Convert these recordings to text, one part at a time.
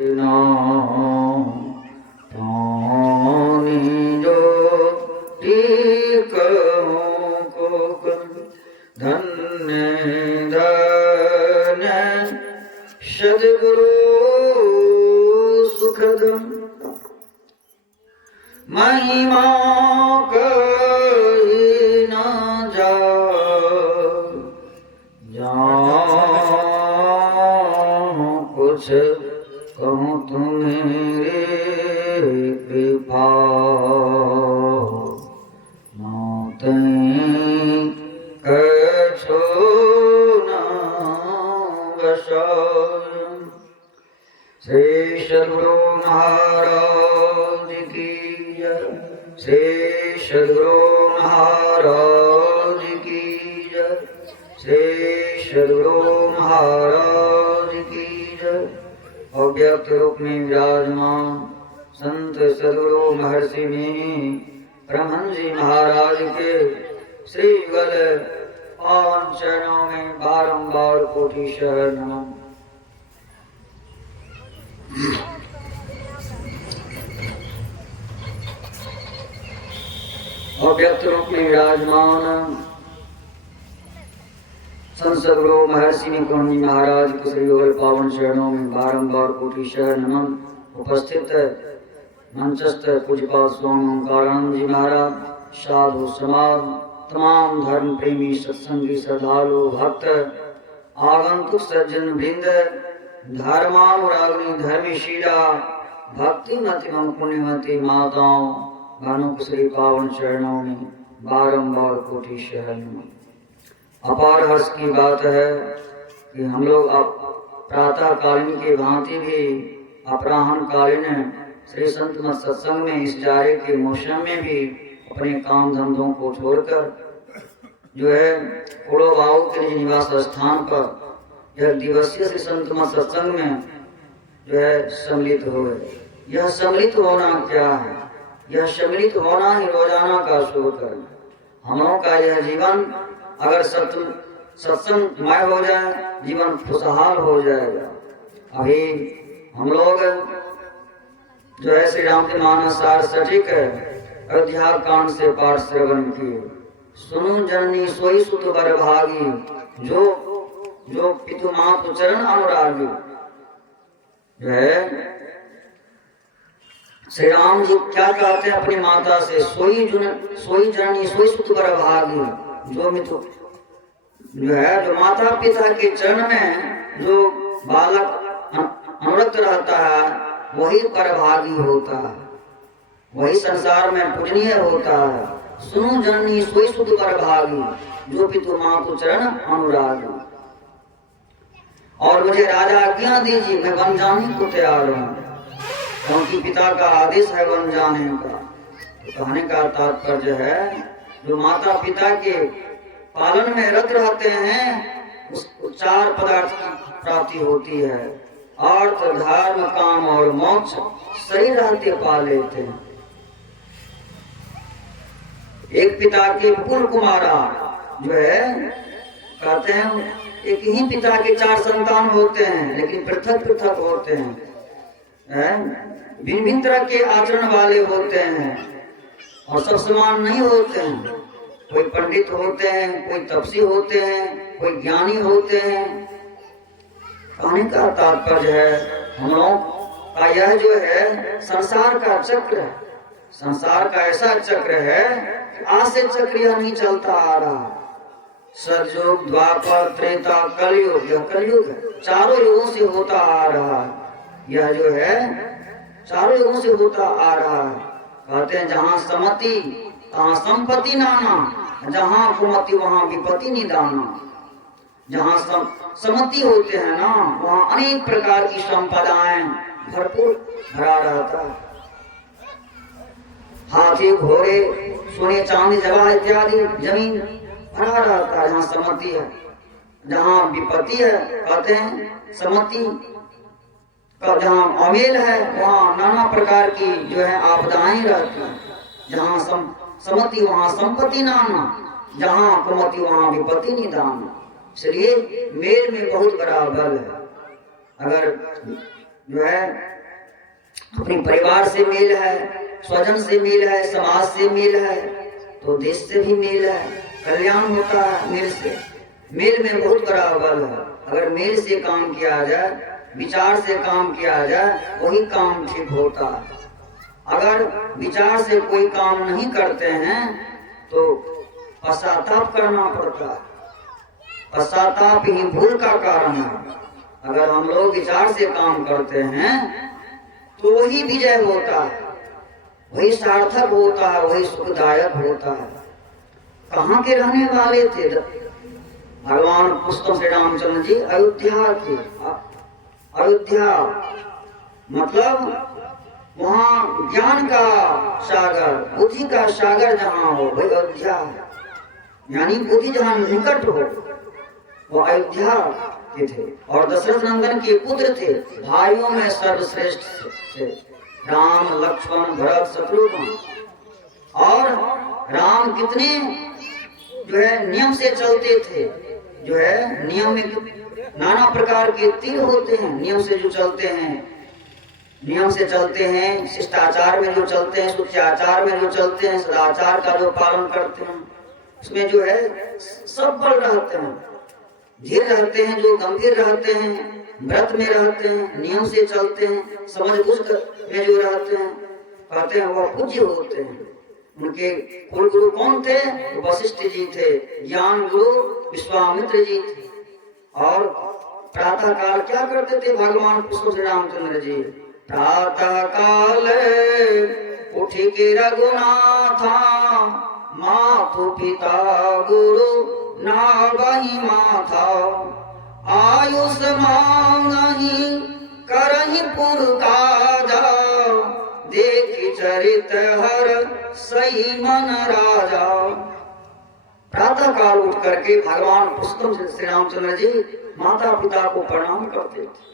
जो ठीक को धन्य धन्य सद्गुरु सुखदम महिमा कही न जाऊं कुछ कहूँ तुम्हें कृपा नाते कछो न बसाय। श्री सद्गुरु महाराज की जय। श्री सद्गुरु महाराज की जय। श्री सद्गुरु महाराज की जय। अव्यक्त रूप में विराजमान संत सद्गुरु महर्षि में परमहंस जी महाराज के श्री गल पावन चरणों में बारंबार कोटिशः नमन। अव्यक्त रूप में विराजमान संत सद्गुरु महर्षि निकुंज महाराज के श्री गल पावन चरणों में बारंबार कोटिशः नमन। उपस्थित मंचस्थ पूज्यपाद स्वामी ओंकारानंद जी महाराज, साधु समाज, तमाम धर्म प्रेमी सत्संगी श्रद्धालु भक्त आगंतुक सज्जन वृंद, धर्मानुरागिनी धर्मशीला भक्तिमती एवं पुण्यमती माताओं भानु के श्री पावन चरणों में बारंबार कोटिशः नमन। अपार हर्ष की बात है कि हम लोग अब प्रातः कालीन की भांति भी अपराह्न कालीन श्री संत मत सत्संग में इस जाड़े के मौसम में भी अपने काम धंधों को छोड़कर जो है कुड़ो बाबू के निवास स्थान पर यह दिवसीय श्री संत मत सत्संग में जो है सम्मिलित हुए। यह सम्मिलित होना क्या है? यह सम्मिलित होना ही रोजाना का शुभ कर्म। हम लोगों का यह जीवन अगर सत्संगमय हो जाए, जीवन खुशहाल हो जाएगा। अभी हम लोग जो है श्री राम के मानस सार सटीक अयोध्या कांड से पाठ श्रवण किए। सुनु जननी सोई सुत बर भागी, जो पितु मातु चरण अनुरागी। जो है श्री राम जी क्या कहते हैं अपनी माता से, सोई जननी सोई सुत बर भागी। जो मित्र जो है जो माता पिता के चरण में जो बालक अनुरक्त रहता है वही परभागी होता है, वही संसार में पूजनीय होता है। सुनो जननी सोई सुध परभागी, जो पितु मातु चरण अनुरागी। और मुझे राजा आज्ञा दीजिए, मैं वन जाने को तैयार हूँ, क्योंकि पिता का आदेश है वन जाने का। तो कहने का तात्पर्य है जो माता पिता के पालन में रत रहते हैं उसको चार पदार्थ की प्राप्ति होती है। अर्थ धर्म काम और मोक्ष सही रहते पा लेते हैं। एक पिता के पुत्र कुमारा जो है कहते हैं एक ही पिता के चार संतान होते हैं, लेकिन पृथक पृथक होते हैं, भिन्न भिन्न तरह के आचरण वाले होते हैं और सब समान नहीं होते हैं। कोई पंडित होते हैं, कोई तपसी होते हैं, कोई ज्ञानी होते हैं। कहने का तात्पर्य है हम लोग का यह जो है संसार का चक्र है। संसार का ऐसा चक्र है कि आज से चक्र यह नहीं चलता आ रहा। सतयुग, द्वापर, त्रेता, कलयुग, यह कलयुग है। चारों युगों से होता आ रहा है। यह जो है चारों युगों से होता आ रहा है। कहते हैं जहाँ समति तहाँ संपत्ति नाना, जहाँ कुमति वहाँ विपत्ति निदाना। जहाँ समति होते हैं ना वहाँ अनेक प्रकार की संपदाएं भरपूर भरा रहता है। हाथी, घोड़े, सोने, चांदी, जवाहर इत्यादि जमीन भरा रहता है। जहाँ समति है, जहाँ विपत्ति है कहते हैं समति का, जहाँ अमेल है वहाँ नाना प्रकार की जो है आपदाएं रहती है। जहाँ समति वहाँ संपत्ति नाना, जहाँ कुमति वहाँ विपत्ति निदान। इसलिए मेल में बहुत बड़ा बल है। अगर जो है अपने परिवार से मेल है, स्वजन से मेल है, समाज से मेल है, तो देश से भी मेल है, कल्याण होता है मेल से। मेल में बहुत बड़ा बल है। अगर मेल से काम किया जाए, विचार से काम किया जाए, वही काम ठीक होता है। अगर विचार से कोई काम नहीं करते हैं तो पश्चाताप करना पड़ता है। पश्चाताप ही भूल का कारण है। अगर हम लोग विचार से काम करते हैं तो वही विजय होता है, वही सार्थक होता है, वही सुखदायक होता है। कहाँ के रहने वाले थे भगवान पुष्प श्री रामचंद्र जी? अयोध्या के। अयोध्या मतलब वहाँ ज्ञान का सागर, बुद्धि का सागर जहाँ हो वही अयोध्या है। यानी बुद्धि जहाँ निकट हो वो अयोध्या के थे। और दशरथ नंदन के पुत्र थे, भाइयों में सर्वश्रेष्ठ थे, राम लक्ष्मण भरत शत्रुघ्न। और राम कितने जो है नियम से चलते थे। जो है नियम में नाना प्रकार के तीर होते हैं, नियम से जो चलते हैं, नियम से चलते हैं, शिष्टाचार में जो चलते हैं, सुचाचार में जो चलते हैं, सदाचार का जो पालन करते हैं, उसमें जो है सब बल रहते हैं, धीर रहते हैं, जो गंभीर रहते हैं, व्रत में रहते हैं, नियम से चलते हैं, समझ बुझ में जो रहते हैं, कहते हैं वह पूज्य होते हैं। उनके कुल गुरु कौन थे? वशिष्ठ जी थे, ज्ञान गुरु विश्वामित्र जी थे। और प्रातः काल क्या करते थे भगवान पुष्प श्री रामचंद्र जी? प्रातः काल उठ के रघुनाथा, मातु पिता गुरु नावहि माथा, आयुष मांगहि करहि पुरकाजा, देख चरित हर सही मन राजा। प्रातः काल उठ करके भगवान पुष्प श्री रामचंद्र जी माता पिता को प्रणाम करते थे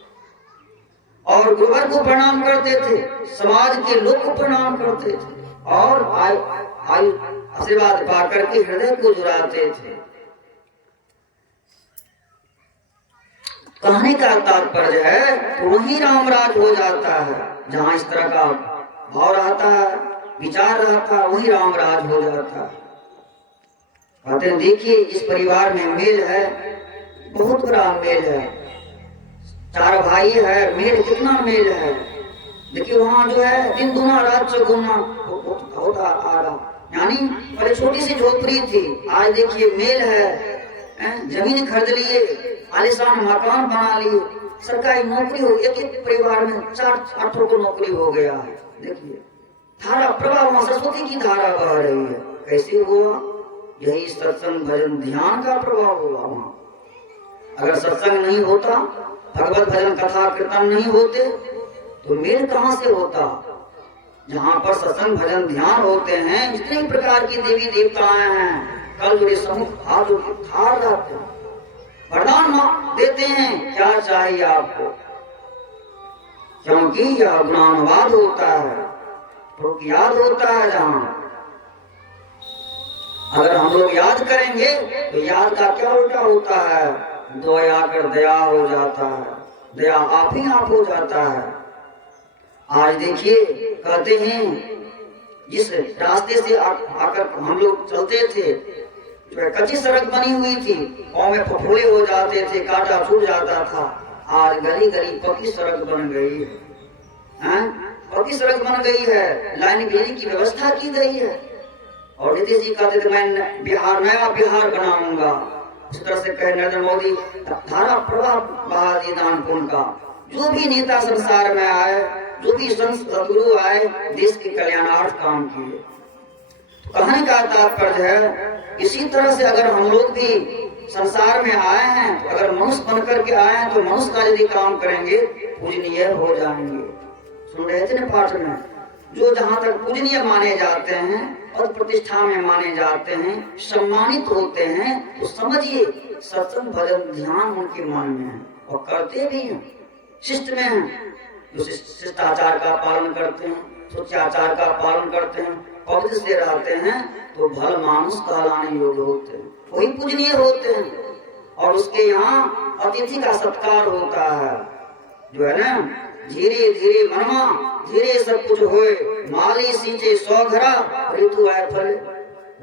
और गुरुवर को प्रणाम करते थे, समाज के लोग को प्रणाम करते थे और आशीर्वाद पाकर के हृदय को जुड़ाते थे। कहने का तात्पर्य है तो वही रामराज हो जाता है। जहाँ इस तरह का भाव रहता है, विचार रहता है, वही रामराज हो जाता है। कहते हैं देखिए इस परिवार में मेल है, बहुत बड़ा मेल है, चार भाई है, मेल कितना मेल है। देखिए वहाँ जो है दिन दुना रात चौगुना होता आ रहा। यानी पहले छोटी सी झोपड़ी थी, आज देखिए मेल है, जमीन खरीद लिए, आलीशान मकान बना लिए, सरकारी नौकरी हो, एक एक परिवार में 4-8 को नौकरी हो गया है। देखिए धारा प्रवाह वहाँ सरस्वती की धारा बह रही है। कैसे हुआ? यही सत्संग भजन ध्यान का प्रभाव हुआ। वहाँ अगर सत्संग नहीं होता, भगवत भजन कथा कीर्तन नहीं होते तो मेल कहाँ से होता? जहाँ पर सत्संग भजन ध्यान होते हैं, जितने प्रकार की देवी देवताएं हैं, कल जुड़े समूह हाथ उठार जाते हैं, वरदान देते हैं, क्या चाहिए आपको? क्योंकि यह गुणानुवाद होता है, तो याद होता है। जहाँ अगर हम लोग याद करेंगे तो याद का क्या उल्टा होता है? दया कर दया हो जाता है, दया आप ही आप हो जाता है। आज देखिए कहते हैं जिस रास्ते से आकर हम लोग चलते थे, जो है कच्ची सड़क बनी हुई थी, पाँव में फफोले हो जाते थे, कांटा छूट जाता था। आज गली गली पक्की सड़क बन गई है, पक्की सड़क बन गई है, लाइन बिजली की व्यवस्था की गई है। और नीतीश जी कहते थे मैं बिहार नया बिहार बनाऊंगा, उस तरह से कहे नरेंद्र मोदी धारा प्रवाह बहा दी दान पुण्य का। जो भी नेता संसार में आए, जो भी संत सदगुरु आए, देश के कल्याणार्थ काम किए। कहने का तात्पर्य है इसी तरह से अगर हम लोग भी संसार में आए हैं, तो अगर मनुष्य बनकर के आए हैं तो मनुष्य का यदि काम करेंगे पूजनीय हो जाएंगे। सुन रहे थे ना पाठ में, जो जहाँ तक पूजनीय माने जाते हैं, पद प्रतिष्ठा में माने जाते हैं, सम्मानित होते हैं, तो समझिए सत्संग भजन ध्यान उनके मन में है और करते भी हैं, शिष्ट में हैं। जो शिष्टाचार का पालन करते हैं, सुचाचार का पालन करते हैं, पवित्र से रहते हैं, तो भल मानुष कहलाने योग्य होते हैं, वही पूजनीय होते हैं। और उसके यहाँ अतिथि का सत्कार होता है, जो है ना धीरे धीरे मनमा धीरे सब कुछ होए, माली सींचे 100 घरा, ऋतु आए फल।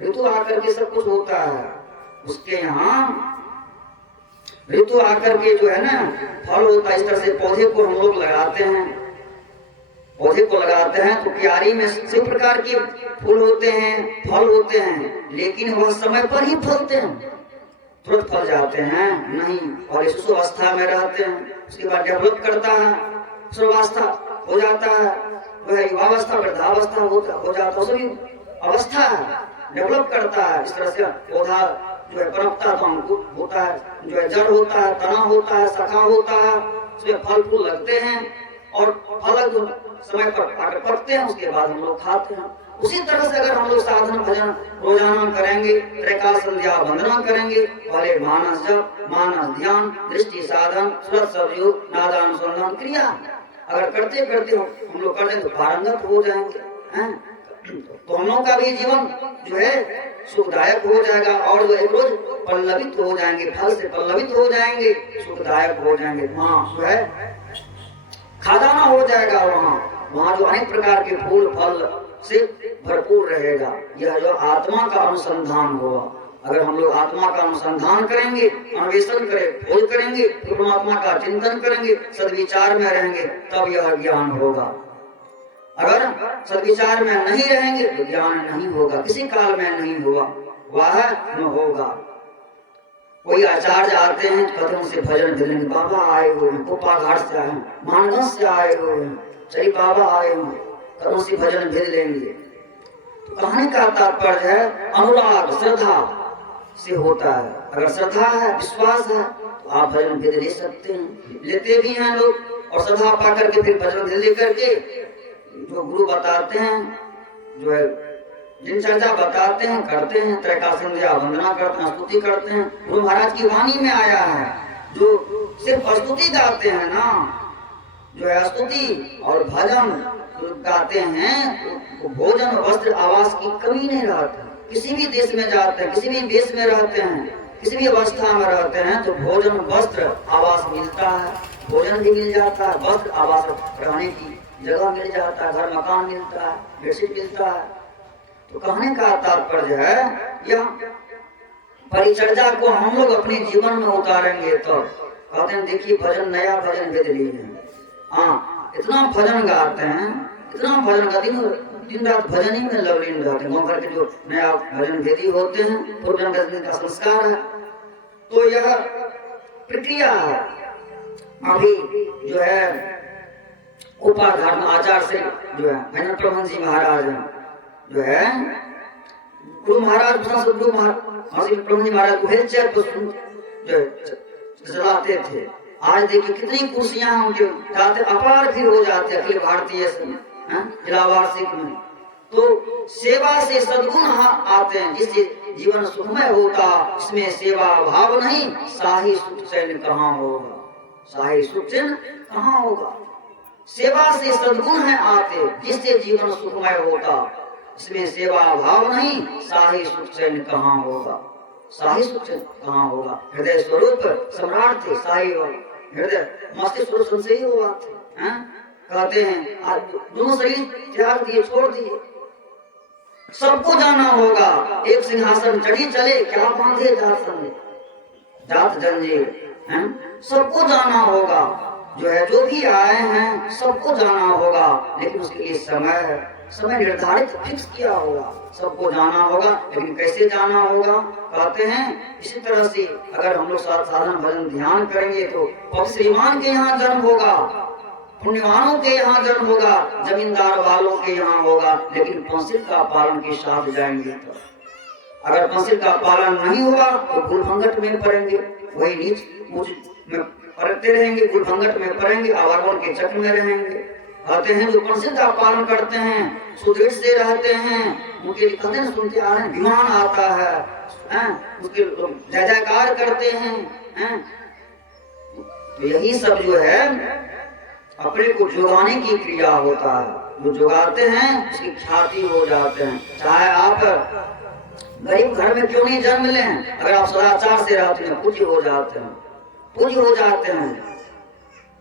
ऋतु आकर के सब कुछ होता है उसके यहाँ, ऋतु आकर के जो है ना फल होता है। इस तरह से पौधे को हम लोग लगाते हैं, पौधे को लगाते हैं तो क्यारी में सभी प्रकार के फूल होते हैं, फल होते हैं, लेकिन वह समय पर ही फलते हैं, तुरंत फल जाते हैं नहीं। और इस अवस्था में रहते हैं, उसके बाद डेवलप करता है, सर्वावस्था हो जाता है, वह युवावस्था वृद्धावस्था हो जाता है, सभी अवस्था डेवलप करता है। इस तरह से पौधा जो है पनपता तो अंकुर होता है, जो है जड़ होता है, तना होता है, शाखा होता है, उसमें फल फूल लगते हैं और फल समय पर आकर पकते हैं, उसके बाद हम लोग खाते हैं। उसी तरह से अगर हम लोग साधन भजन रोजाना करेंगे, त्रैकाल संध्या वंदना करेंगे, पहले मानस जप, मानस ध्यान, दृष्टि साधन, सुरत सतयोग, नादानुसंधान क्रिया अगर करते करते हम लोग करते तो पारंगत हो जाएंगे हैं? तो हम लोग का भी जीवन जो है सुखदायक हो जाएगा और जो एक रोज पल्लवित हो जाएंगे, फल से पल्लवित हो जाएंगे, सुखदायक हो जाएंगे। वहाँ जो है खजाना हो जाएगा, वहाँ जो अनेक प्रकार के फूल फल से भरपूर रहेगा। यह जो आत्मा का अनुसंधान होगा, अगर हम लोग आत्मा का अनुसंधान करेंगे, अन्वेषण करें, खोज करेंगे, परमात्मा का चिंतन करेंगे, सद्विचार में रहेंगे, तब यह ज्ञान होगा। अगर सद्विचार में नहीं रहेंगे तो ज्ञान नहीं होगा, किसी काल में नहीं होगा, वह न होगा। कोई आचार्य आते हैं तो कहते हैं उनसे भजन मिलेंगे, बाबा आए हुए हैं, गोपाल घाट से आए हैं, मानगंज से आए हुए हैं, चली बाबा आए हुए, कदों से भजन भेज लेंगे। तो कहने का तात्पर्य है अनुराग श्रद्धा से होता है। अगर श्रद्धा है, विश्वास है तो आप भजन भेज ले सकते हैं, लेते भी हैं लोग। और श्रद्धा पा करके फिर भजन भेज लेकर के जो गुरु बताते हैं, जो है दिनचर्या बताते हैं, करते हैं, त्रैकाल संध्या वंदना करते हैं, स्तुति करते हैं। गुरु महाराज की वाणी में आया है, जो सिर्फ स्तुति गाते हैं ना, जो है स्तुति और भजन गाते हैं, तो भोजन वस्त्र आवास की कमी नहीं रहती। किसी भी देश में जाते हैं, किसी भी देश में रहते हैं, किसी भी अवस्था में रहते हैं तो भोजन वस्त्र आवास मिलता है, भोजन भी मिल जाता है, वस्त्र आवास रहने की जगह मिल जाता है, घर मकान मिलता है, बेडशीट मिलता है। तो कहने का तात्पर्य है यह परिचर्या को हम लोग अपने जीवन में उतारेंगे तो कहते हैं देखिए भजन, नया भजन भेद लीजिए। हाँ, इतना भजन गाते हैं, इतना भजन गाते हैं, दिन रात भजन ही में लवलीन रहते हैं। घर के जो नया भजन भेदी होते हैं, पूर्व का संस्कार है। तो यह प्रक्रिया है। अभी जो है गोपाल घाट में आचार्य से जो है महेंद्र प्रबंध जी महाराज जो है गुरु महाराज गुरु प्रबंध जी महाराज को हेलचेयर को चलाते थे। आज देखिए कितनी कुर्सियां उनके जाते अपार फिर हो जाते अखिल भारतीय जिला वार्षिक में। तो सेवा से सद्गुण आते हैं, जिससे जीवन सुखमय होता, इसमें सेवा भाव नहीं, शाही सुख चैन कहाँ होगा, शाही सुख चैन कहाँ होगा। सेवा से सद्गुण है आते, जिससे जीवन सुखमय होता, इसमें सेवा भाव नहीं, शाही सुख चैन कहाँ होगा, शाही सुख चैन कहाँ होगा। हृदय स्वरूप सम्राट थे, शाही हृदय मस्तिष्क स्वरूप से ही हुआ थे। कहते हैं आज दोनों शरीर त्याग दिए, छोड़ दिए, सबको जाना होगा, एक सिंहासन चढ़ी चले, क्या बांधे जात जंजीर। सबको जाना होगा, जो है जो भी आए हैं सबको जाना होगा, लेकिन उसके लिए समय निर्धारित फिक्स किया होगा। सबको जाना होगा, लेकिन कैसे जाना होगा कहते हैं इसी तरह से अगर हम लोग साधन भजन ध्यान करेंगे तो श्रीमान के यहाँ जन्म होगा, पुण्यवानों के यहाँ जन्म होगा, जमींदार वालों के यहाँ होगा, लेकिन पंसिल का पालन के साथ जाएंगे। तो अगर पंसिल का पालन नहीं होगा तो गुलभंगट में पड़ेंगे, वही नीच में पड़ते रहेंगे, गुलभंगट में पड़ेंगे, आवागमन के चक्र में रहेंगे। कहते हैं जो पंसिल का पालन करते हैं, सुदृढ़ से रहते हैं, उनके लिए कहते हैं सुनते आ रहे हैं, विमान आता है, उसके जय जयकार करते हैं। तो यही सब जो है अपने को जुगाने की क्रिया होता है। जो जुगाते हैं उसकी ख्याति हो जाते हैं। चाहे आप गरीब घर में क्यों नहीं जन्म लें, अगर आप सदाचार से रहते हैं पूज्य हो जाते हैं, पूज्य हो जाते हैं।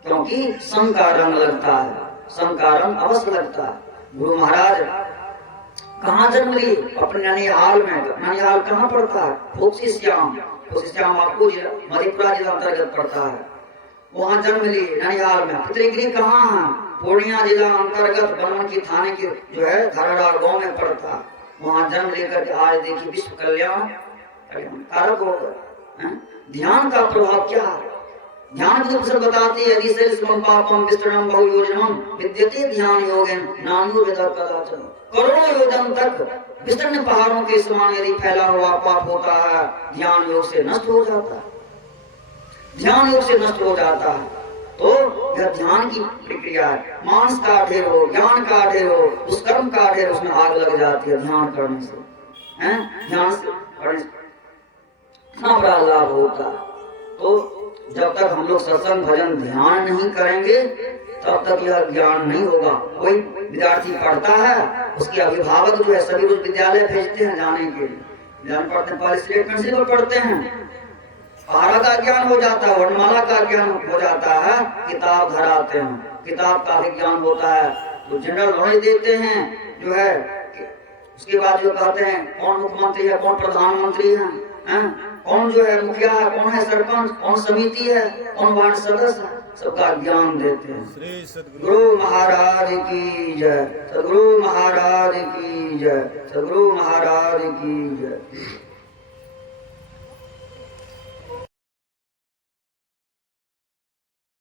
क्योंकि संग का रंग लगता है, संग का रंग अवश्य लगता है। गुरु महाराज कहाँ जन्म लिए? अपने ननिहाल में। ननिहाल कहाँ पड़ता है? फोक्सी श्याम। फोक्सी श्याम आपको मधेपुरा जिला अंतर्गत पड़ता है, वहाँ जन्म लिए ननिहाल में। पितृगृह कहाँ है? पूर्णिया जिला अंतर्गत बनमनखी थाने के जो है धराड़ा गांव में पड़ता है। वहाँ जन्म लेकर आज देखिए विश्व कल्याण कारक हो गए। ध्यान का प्रभाव क्या है? ध्यान के उपसर बताते हैं, यदि सरिसम पापम विस्तरणम बहुयोजनम विद्यते ध्यान योगेन नान्यो वेदा कदाचन। करोड़ों योजन तक विस्तृण पहाड़ों के समान यदि फैला हुआ पाप होता है, ध्यान योग से नष्ट हो जाता है, ध्यान योग से नष्ट हो जाता है। तो यह ध्यान की प्रक्रिया है। मांस का ढेर हो, ज्ञान का ढेर हो, दुष्कर्म का ढेर, उसमें आग लग जाती है ध्यान करने से। ध्यान से करने से इतना बड़ा लाभ होता है। तो जब तक हम लोग सत्संग भजन ध्यान नहीं करेंगे तब तक यह ज्ञान नहीं होगा। कोई विद्यार्थी पढ़ता है, उसके अभिभावक जो है सभी रोज विद्यालय भेजते हैं जाने के लिए, ज्ञान पढ़ते हैं, पहले स्टेट पेंसिल पर पढ़ते हैं, पारा का ज्ञान हो जाता है, वर्णमाला का ज्ञान हो जाता है, किताब धराते हैं, किताब का भी ज्ञान होता है, तो जनरल नॉलेज देते हैं जो है। उसके बाद जो कहते हैं कौन मुख्यमंत्री है, कौन प्रधानमंत्री है, कौन जो है मुखिया है, कौन है सरपंच, कौन समिति है, कौन वार्ड सदस्य है, सबका ज्ञान देते हैं। सदगुरु महाराज की जय, सदगुरु महाराज की जय, सदगुरु महाराज की जय।